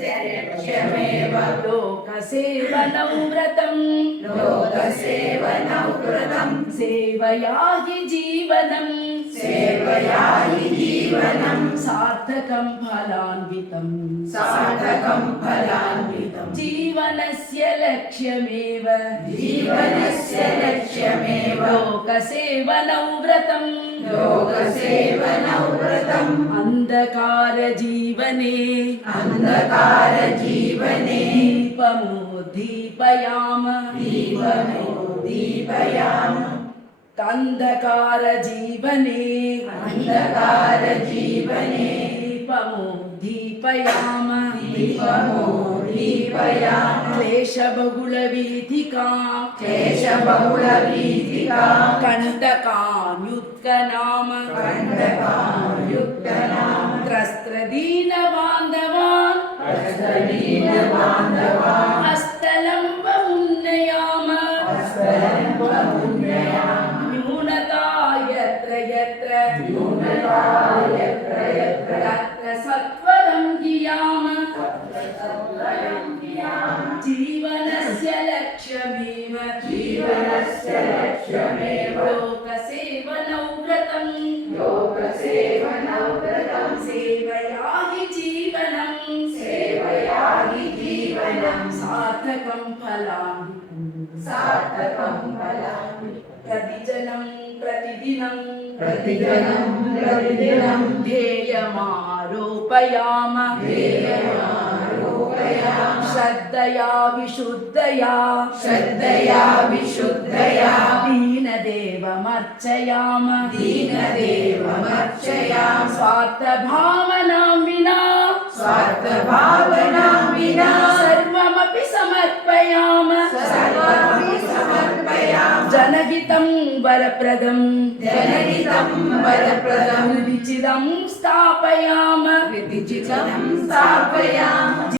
लक्ष्यमेव लोकसेवनं व्रतम् सेवया हि जीवनम् सार्थकं फलान्वितम् जीवनस्य लक्ष्यमेव लोकसेवनं व्रतम् अंधकारजीवने दीपमुद्दीपयाम अंधकारजीवने दीपमुद्दीपयाम क्लेशबहुलवीथिका कंटकान्युत्कनाम त्रस्त्रदीनबान्धवान् हस्तलम्ब उन्नयाम न्यूनता यत्र यत्र तत्र सत्वरं गियाम जीवनस्य लक्ष्यमेव लोकसेवनं व्रतम् सेवया हि जीवनं सार्थकं फलानि प्रतिदिनं ध्येयमारोपयाम श्रद्धया विशुद्धया दीनदेवमर्चयाम स्वार्थभावनां विना सर्वमपि समर्पयाम जनहितं वरप्रदं विचिदं स्थापयाम